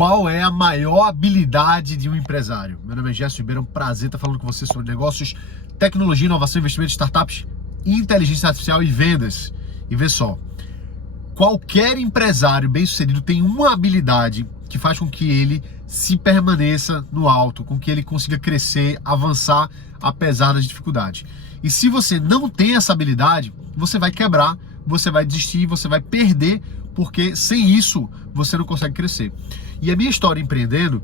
Qual é a maior habilidade de um empresário? Meu nome é Gerson Ribeiro, é um prazer estar falando com você sobre negócios, tecnologia, inovação, investimento, startups, inteligência artificial e vendas. E vê só, qualquer empresário bem-sucedido tem uma habilidade que faz com que ele se permaneça no alto, com que ele consiga crescer, avançar apesar das dificuldades. E se você não tem essa habilidade, você vai quebrar, você vai desistir, você vai perder, porque sem isso você não consegue crescer. E a minha história empreendendo,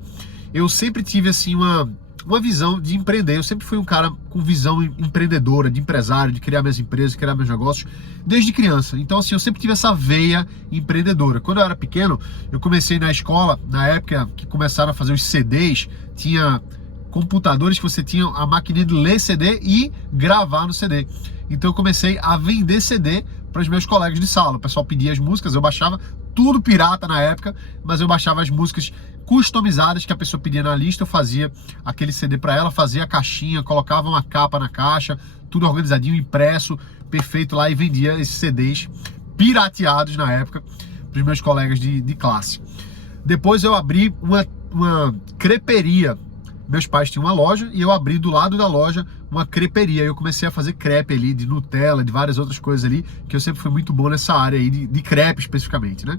eu sempre tive assim uma visão de empreender. Eu sempre fui um cara com visão empreendedora, de empresário, de criar minhas empresas, criar meus negócios, desde criança. Então assim, eu sempre tive essa veia empreendedora. Quando eu era pequeno, eu comecei na escola, na época que começaram a fazer os CDs, tinha computadores que você tinha a máquina de ler CD e gravar no CD. Então eu comecei a vender CD para os meus colegas de sala. O pessoal pedia as músicas, eu baixava tudo pirata na época, mas eu baixava as músicas customizadas que a pessoa pedia na lista, eu fazia aquele CD para ela, fazia a caixinha, colocava uma capa na caixa, tudo organizadinho, impresso, perfeito lá, e vendia esses CDs pirateados na época para os meus colegas de classe. Depois eu abri uma creperia. Meus pais tinham uma loja e eu abri do lado da loja uma creperia. Eu comecei a fazer crepe ali, de Nutella, de várias outras coisas ali, que eu sempre fui muito bom nessa área aí, de crepe especificamente, né?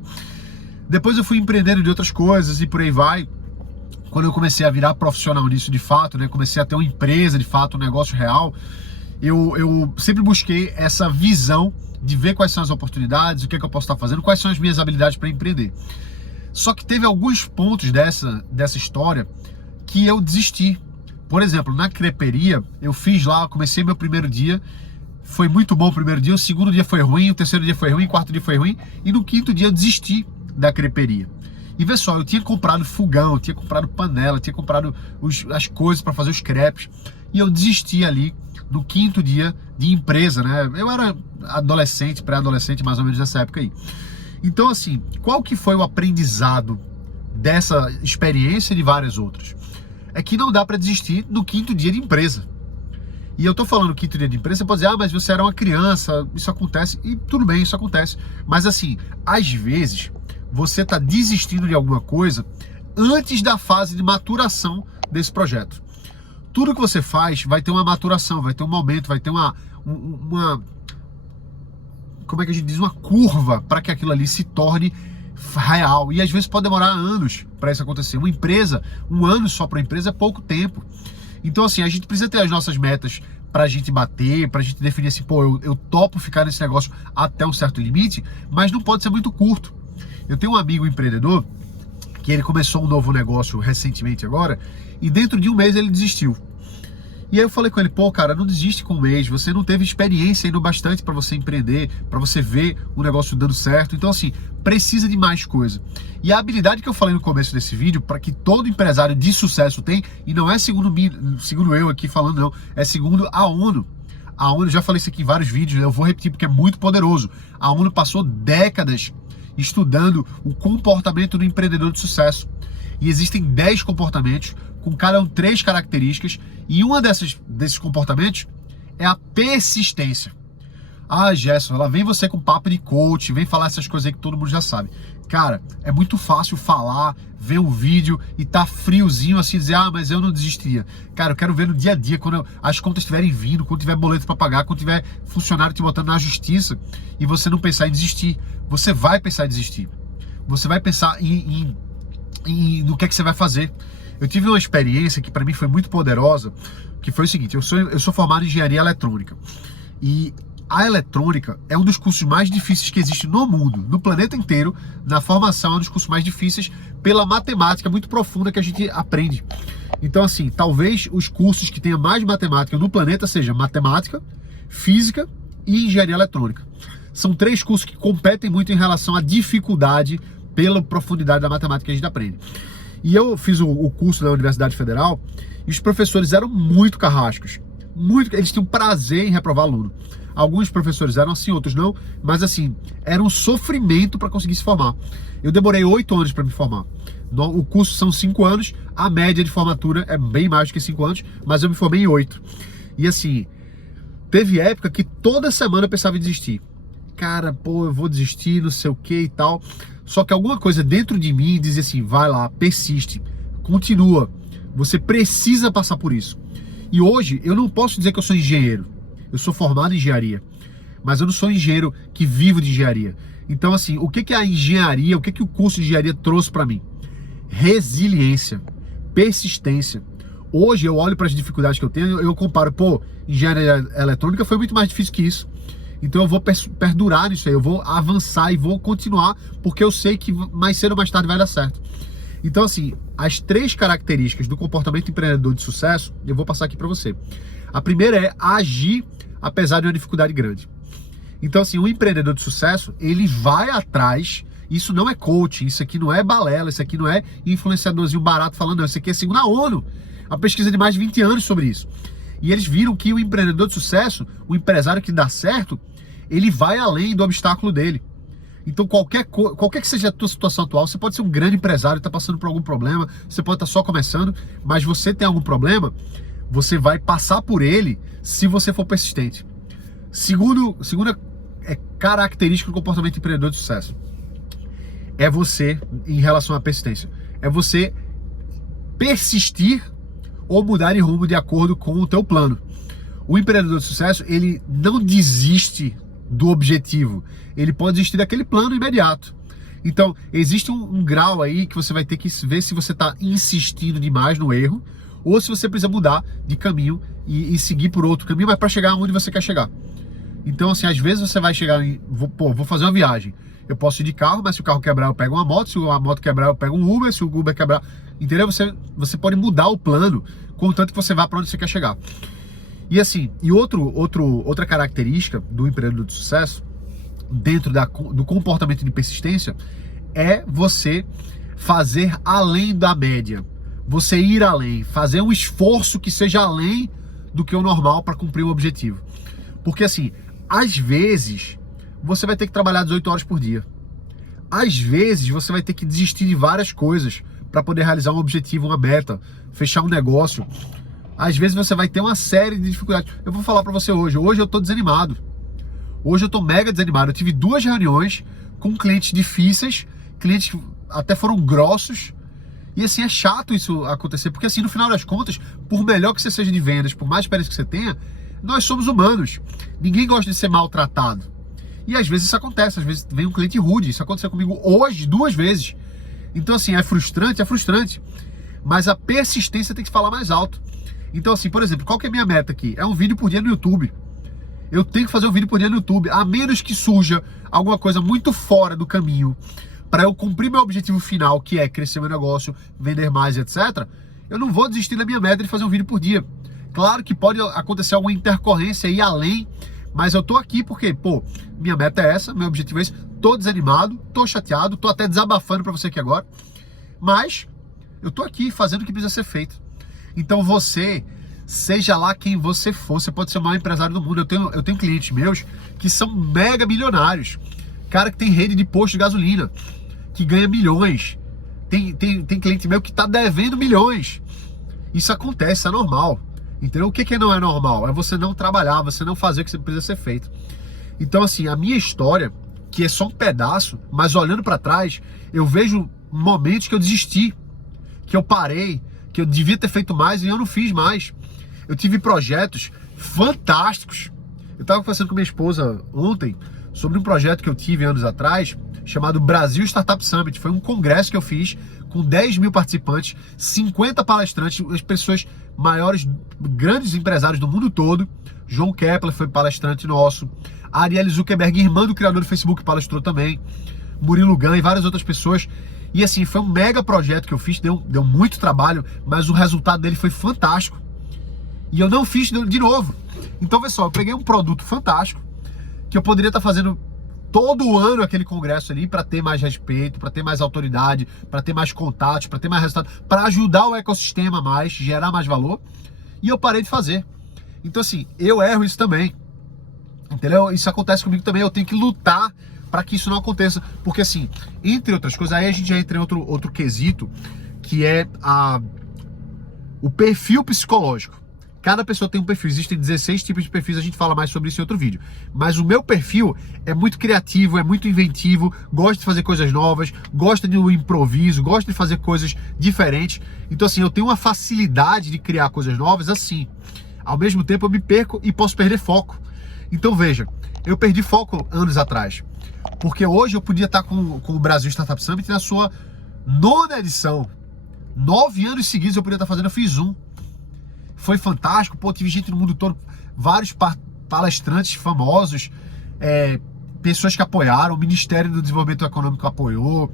Depois eu fui empreendendo de outras coisas e por aí vai. Quando eu comecei a virar profissional nisso de fato, né? Comecei a ter uma empresa de fato, um negócio real. Eu sempre busquei essa visão de ver quais são as oportunidades, o que é que eu posso estar fazendo, quais são as minhas habilidades para empreender. Só que teve alguns pontos dessa história que eu desisti. Por exemplo, na creperia, eu fiz lá, comecei meu primeiro dia, foi muito bom o primeiro dia, o segundo dia foi ruim, o terceiro dia foi ruim, o quarto dia foi ruim, e no quinto dia eu desisti da creperia. E vê só, eu tinha comprado fogão, eu tinha comprado panela, eu tinha comprado as coisas para fazer os crepes, e eu desisti ali no quinto dia de empresa, né? Eu era adolescente, pré-adolescente, mais ou menos nessa época aí. Então assim, qual que foi o aprendizado dessa experiência e de várias outras? É que não dá para desistir no quinto dia de empresa. E eu tô falando quinto dia de empresa, você pode dizer, mas você era uma criança, isso acontece, e tudo bem, isso acontece. Mas assim, às vezes, você tá desistindo de alguma coisa antes da fase de maturação desse projeto. Tudo que você faz vai ter uma maturação, vai ter um momento, vai ter uma como é que a gente diz? Uma curva para que aquilo ali se torne real, e às vezes pode demorar anos para isso acontecer. Uma empresa, um ano só para uma empresa é pouco tempo. Então assim, a gente precisa ter as nossas metas para a gente bater, para a gente definir assim, pô, eu topo ficar nesse negócio até um certo limite, mas não pode ser muito curto. Eu tenho um amigo empreendedor que ele começou um novo negócio recentemente agora, e dentro de um mês ele desistiu. E aí eu falei com ele, pô, cara, não desiste com um mês, você não teve experiência ainda bastante para você empreender, para você ver o negócio dando certo. Então assim, precisa de mais coisa. E a habilidade que eu falei no começo desse vídeo, para que todo empresário de sucesso tem, e não é segundo eu aqui falando não, é segundo a ONU. A ONU, já falei isso aqui em vários vídeos, eu vou repetir porque é muito poderoso. A ONU passou décadas estudando o comportamento do empreendedor de sucesso. E existem 10 comportamentos, com cada um 3 características, e uma desses comportamentos é a persistência. Ah, Gerson, lá vem você com papo de coach, vem falar essas coisas aí que todo mundo já sabe. Cara, é muito fácil falar, ver um vídeo e tá friozinho assim, dizer, mas eu não desistiria. Cara, eu quero ver no dia a dia, quando as contas estiverem vindo, quando tiver boleto para pagar, quando tiver funcionário te botando na justiça, e você não pensar em desistir. Você vai pensar em desistir. Você vai pensar no que é que você vai fazer. Eu tive uma experiência que para mim foi muito poderosa, que foi o seguinte, eu sou formado em engenharia eletrônica, e a eletrônica é um dos cursos mais difíceis que existe no mundo, no planeta inteiro. Na formação é um dos cursos mais difíceis pela matemática muito profunda que a gente aprende. Então assim, talvez os cursos que tenham mais matemática no planeta sejam matemática, física e engenharia eletrônica. São 3 cursos que competem muito em relação à dificuldade pela profundidade da matemática que a gente aprende. E eu fiz o curso da Universidade Federal e os professores eram muito carrascos. Eles tinham prazer em reprovar aluno. Alguns professores eram assim, outros não, mas assim, era um sofrimento para conseguir se formar. Eu demorei 8 anos para me formar. O curso são 5 anos, a média de formatura é bem mais do que 5 anos, mas eu me formei em 8. E assim, teve época que toda semana eu pensava em desistir. cara, pô, eu vou desistir, não sei o que e tal. Só que alguma coisa dentro de mim dizia assim, vai lá, persiste, continua. Você precisa passar por isso. E hoje eu não posso dizer que eu sou engenheiro. Eu sou formado em engenharia, mas eu não sou engenheiro que vivo de engenharia. Então assim, o que a engenharia, o que o curso de engenharia trouxe para mim? Resiliência, persistência. Hoje eu olho para as dificuldades que eu tenho, eu comparo, pô, engenharia eletrônica foi muito mais difícil que isso. Então eu vou perdurar nisso aí, eu vou avançar e vou continuar, porque eu sei que mais cedo ou mais tarde vai dar certo. Então assim, as 3 características do comportamento empreendedor de sucesso, eu vou passar aqui para você. A primeira é agir apesar de uma dificuldade grande. Então assim, o empreendedor de sucesso, ele vai atrás. Isso não é coaching, isso aqui não é balela, isso aqui não é influenciadorzinho barato falando, não, isso aqui é segundo a ONU, a pesquisa de mais de 20 anos sobre isso. E eles viram que o empreendedor de sucesso, o empresário que dá certo, ele vai além do obstáculo dele. Então qualquer que seja a tua situação atual, você pode ser um grande empresário, está passando por algum problema, você pode estar só começando, mas você tem algum problema, você vai passar por ele se você for persistente. Segunda característica do comportamento empreendedor de sucesso. É você, em relação à persistência, é você persistir ou mudar de rumo de acordo com o teu plano. O empreendedor de sucesso, ele não desiste do objetivo, ele pode desistir daquele plano imediato. Então, existe um grau aí que você vai ter que ver se você está insistindo demais no erro, ou se você precisa mudar de caminho e seguir por outro caminho, mas para chegar onde você quer chegar. Então, assim, às vezes você vai chegar em, vou fazer uma viagem. Eu posso ir de carro, mas se o carro quebrar, eu pego uma moto. Se a moto quebrar, eu pego um Uber. Se o Uber quebrar, entendeu? Você pode mudar o plano, contanto que você vá para onde você quer chegar. E assim, outra característica do empreendedor de sucesso, dentro do comportamento de persistência, é você fazer além da média. Você ir além, fazer um esforço que seja além do que o normal para cumprir o objetivo. Porque assim, às vezes, você vai ter que trabalhar 18 horas por dia. Às vezes, você vai ter que desistir de várias coisas para poder realizar um objetivo, uma meta, fechar um negócio. Às vezes, você vai ter uma série de dificuldades. Eu vou falar para você hoje. Hoje eu tô desanimado. Hoje eu tô mega desanimado. Eu tive 2 reuniões com clientes difíceis, clientes que até foram grossos. E assim, é chato isso acontecer, porque assim, no final das contas, por melhor que você seja de vendas, por mais experiência que você tenha, nós somos humanos. Ninguém gosta de ser maltratado. E às vezes isso acontece, às vezes vem um cliente rude. Isso aconteceu comigo hoje 2 vezes. Então assim, é frustrante, mas a persistência tem que falar mais alto. Então assim, por exemplo, qual que é a minha meta aqui? É um vídeo por dia no YouTube. Eu tenho que fazer um vídeo por dia no YouTube, a menos que surja alguma coisa muito fora do caminho para eu cumprir meu objetivo final, que é crescer meu negócio, vender mais, etc. Eu não vou desistir da minha meta de fazer um vídeo por dia. Claro que pode acontecer alguma intercorrência aí além, mas eu tô aqui porque, pô, minha meta é essa, meu objetivo é esse. Tô desanimado, tô chateado, tô até desabafando para você aqui agora, mas eu tô aqui fazendo o que precisa ser feito. Então você, seja lá quem você for, você pode ser o maior empresário do mundo. Eu tenho clientes meus que são mega milionários. Cara que tem rede de posto de gasolina, que ganha milhões. Tem cliente meu que tá devendo milhões. Isso acontece, isso é normal. Entendeu? O que não é normal? É você não trabalhar, você não fazer o que precisa ser feito. Então assim, a minha história, que é só um pedaço, mas olhando para trás, eu vejo momentos que eu desisti, que eu parei, que eu devia ter feito mais e eu não fiz mais. Eu tive projetos fantásticos. Eu estava conversando com minha esposa ontem sobre um projeto que eu tive anos atrás, chamado Brasil Startup Summit. Foi um congresso que eu fiz com 10 mil participantes, 50 palestrantes, as pessoas maiores, grandes empresários do mundo todo. João Kepler foi palestrante nosso, a Arielle Zuckerberg, irmã do criador do Facebook, palestrou também, Murilo Gun e várias outras pessoas. E assim, foi um mega projeto que eu fiz, deu muito trabalho, mas o resultado dele foi fantástico. E eu não fiz de novo. Então, vê só, eu peguei um produto fantástico, que eu poderia estar fazendo todo ano aquele congresso ali para ter mais respeito, para ter mais autoridade, para ter mais contatos, para ter mais resultado, para ajudar o ecossistema mais, gerar mais valor. E eu parei de fazer. Então assim, eu erro isso também. Entendeu? Isso acontece comigo também, eu tenho que lutar para que isso não aconteça. Porque assim, entre outras coisas, aí a gente já entra em outro quesito, que é o perfil psicológico. Cada pessoa tem um perfil, existem 16 tipos de perfis, a gente fala mais sobre isso em outro vídeo. Mas o meu perfil é muito criativo, é muito inventivo, gosta de fazer coisas novas, gosta do improviso, gosta de fazer coisas diferentes. Então assim, eu tenho uma facilidade de criar coisas novas assim. Ao mesmo tempo eu me perco e posso perder foco. Então veja, eu perdi foco anos atrás. Porque hoje eu podia estar com o Brasil Startup Summit na sua 9ª edição. 9 anos seguidos eu podia estar fazendo, eu fiz um. Foi fantástico, pô, tive gente no mundo todo, vários palestrantes famosos, pessoas que apoiaram, o Ministério do Desenvolvimento Econômico apoiou,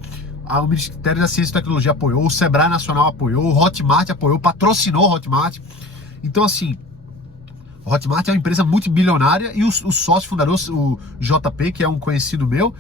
o Ministério da Ciência e Tecnologia apoiou, o Sebrae Nacional apoiou, o Hotmart apoiou, patrocinou o Hotmart. Então assim, o Hotmart é uma empresa multibilionária e o sócio fundador, o JP, que é um conhecido meu,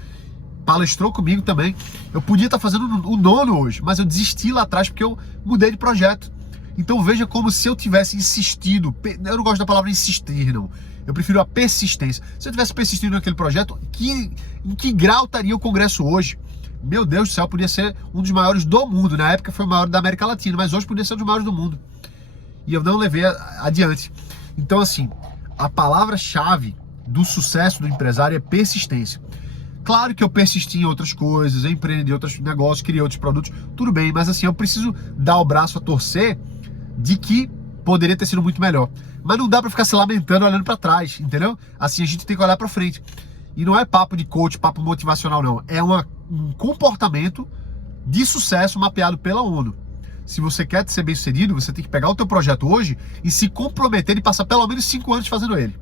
palestrou comigo também. Eu podia estar fazendo o 9º hoje, mas eu desisti lá atrás porque eu mudei de projeto. Então veja como se eu tivesse insistido, eu não gosto da palavra insistir não, eu prefiro a persistência. Se eu tivesse persistido naquele projeto, em que grau estaria o congresso hoje? Meu Deus do céu, podia ser um dos maiores do mundo, na época foi o maior da América Latina, mas hoje podia ser um dos maiores do mundo. E eu não levei adiante. Então assim, a palavra-chave do sucesso do empresário é persistência. Claro que eu persisti em outras coisas, eu empreendi em outros negócios, criei outros produtos, tudo bem, mas assim, eu preciso dar o braço a torcer de que poderia ter sido muito melhor. Mas não dá pra ficar se lamentando olhando pra trás, entendeu? Assim, a gente tem que olhar pra frente. E não é papo de coach, papo motivacional, não. É um comportamento de sucesso mapeado pela ONU. Se você quer ser bem sucedido, você tem que pegar o teu projeto hoje e se comprometer de passar pelo menos 5 anos fazendo ele.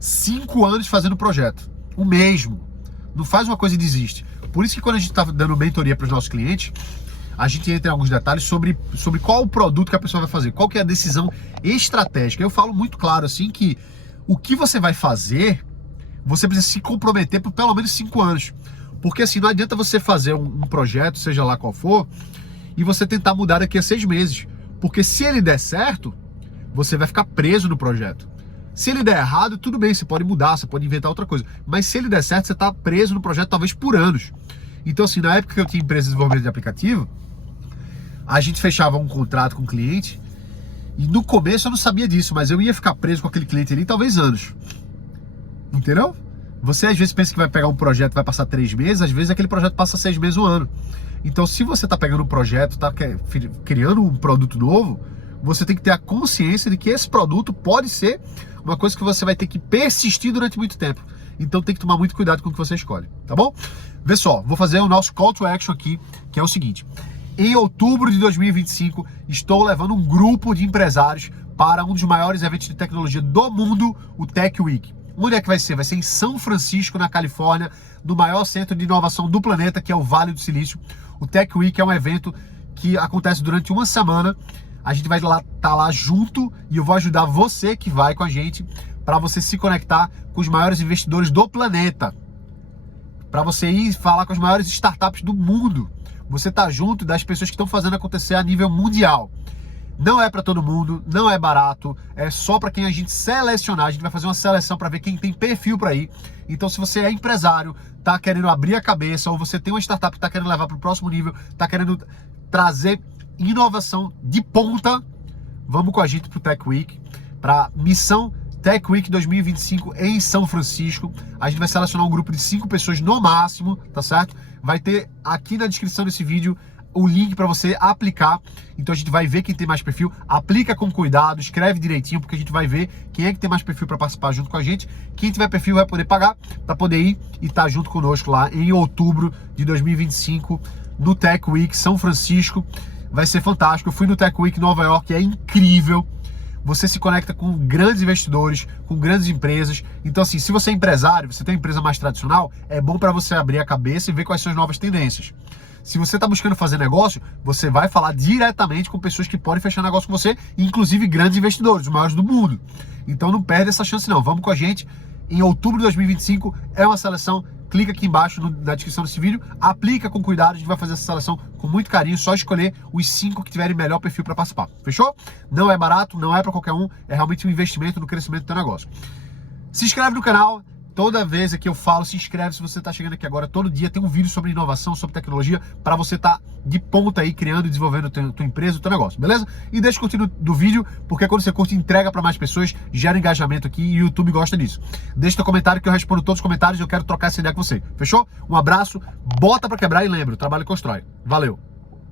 5 anos fazendo o projeto. O mesmo. Não faz uma coisa e desiste. Por isso que quando a gente está dando mentoria para os nossos clientes, a gente entra em alguns detalhes sobre qual o produto que a pessoa vai fazer, qual que é a decisão estratégica. Eu falo muito claro assim que o que você vai fazer, você precisa se comprometer por pelo menos 5 anos. Porque assim, não adianta você fazer um projeto, seja lá qual for, e você tentar mudar daqui a 6 meses. Porque se ele der certo, você vai ficar preso no projeto. Se ele der errado, tudo bem, você pode mudar, você pode inventar outra coisa. Mas se ele der certo, você está preso no projeto talvez por anos. Então assim, na época que eu tinha empresa de desenvolvimento de aplicativo, a gente fechava um contrato com o cliente e no começo eu não sabia disso, mas eu ia ficar preso com aquele cliente ali talvez anos. Entendeu? Você às vezes pensa que vai pegar um projeto, vai passar 3 meses, às vezes aquele projeto passa 6 meses, 1 ano. Então se você está pegando um projeto, está criando um produto novo, você tem que ter a consciência de que esse produto pode ser uma coisa que você vai ter que persistir durante muito tempo. Então tem que tomar muito cuidado com o que você escolhe, tá bom? Vê só, vou fazer o nosso call to action aqui, que é o seguinte. Em outubro de 2025, estou levando um grupo de empresários para um dos maiores eventos de tecnologia do mundo, o Tech Week. Onde é que vai ser? Vai ser em São Francisco, na Califórnia, no maior centro de inovação do planeta, que é o Vale do Silício. O Tech Week é um evento que acontece durante uma semana. A gente vai estar lá junto e eu vou ajudar você que vai com a gente para você se conectar com os maiores investidores do planeta. Para você ir falar com as maiores startups do mundo. Você tá junto das pessoas que estão fazendo acontecer a nível mundial. Não é para todo mundo, não é barato, é só para quem a gente selecionar. A gente vai fazer uma seleção para ver quem tem perfil para ir. Então se você é empresário, tá querendo abrir a cabeça, ou você tem uma startup que tá querendo levar para o próximo nível, tá querendo trazer inovação de ponta, vamos com a gente pro Tech Week, para missão Tech Week 2025 em São Francisco. A gente vai selecionar um grupo de 5 pessoas no máximo, tá certo? Vai ter aqui na descrição desse vídeo o link para você aplicar. Então a gente vai ver quem tem mais perfil, aplica com cuidado, escreve direitinho, porque a gente vai ver quem é que tem mais perfil para participar junto com a gente. Quem tiver perfil vai poder pagar para poder ir e estar junto conosco lá em outubro de 2025 no Tech Week São Francisco. Vai ser fantástico. Eu fui no Tech Week Nova York, é incrível. Você se conecta com grandes investidores, com grandes empresas. Então assim, se você é empresário, você tem uma empresa mais tradicional, é bom para você abrir a cabeça e ver quais são as novas tendências. Se você está buscando fazer negócio, você vai falar diretamente com pessoas que podem fechar negócio com você, inclusive grandes investidores, os maiores do mundo. Então não perde essa chance não. Vamos com a gente. Em outubro de 2025 é uma seleção. Clica aqui embaixo na descrição desse vídeo, aplica com cuidado, a gente vai fazer essa seleção com muito carinho, só escolher os 5 que tiverem melhor perfil para participar. Fechou? Não é barato, não é para qualquer um, é realmente um investimento no crescimento do teu negócio. Se inscreve no canal, Toda vez que eu falo, se inscreve se você está chegando aqui agora. Todo dia tem um vídeo sobre inovação, sobre tecnologia, para você estar de ponta aí, criando e desenvolvendo tua empresa, o teu negócio, beleza? E deixa o curtir do vídeo, porque quando você curte, entrega para mais pessoas, gera engajamento aqui e o YouTube gosta disso. Deixa teu comentário que eu respondo todos os comentários e eu quero trocar essa ideia com você. Fechou? Um abraço, bota para quebrar e lembra, o trabalho constrói. Valeu!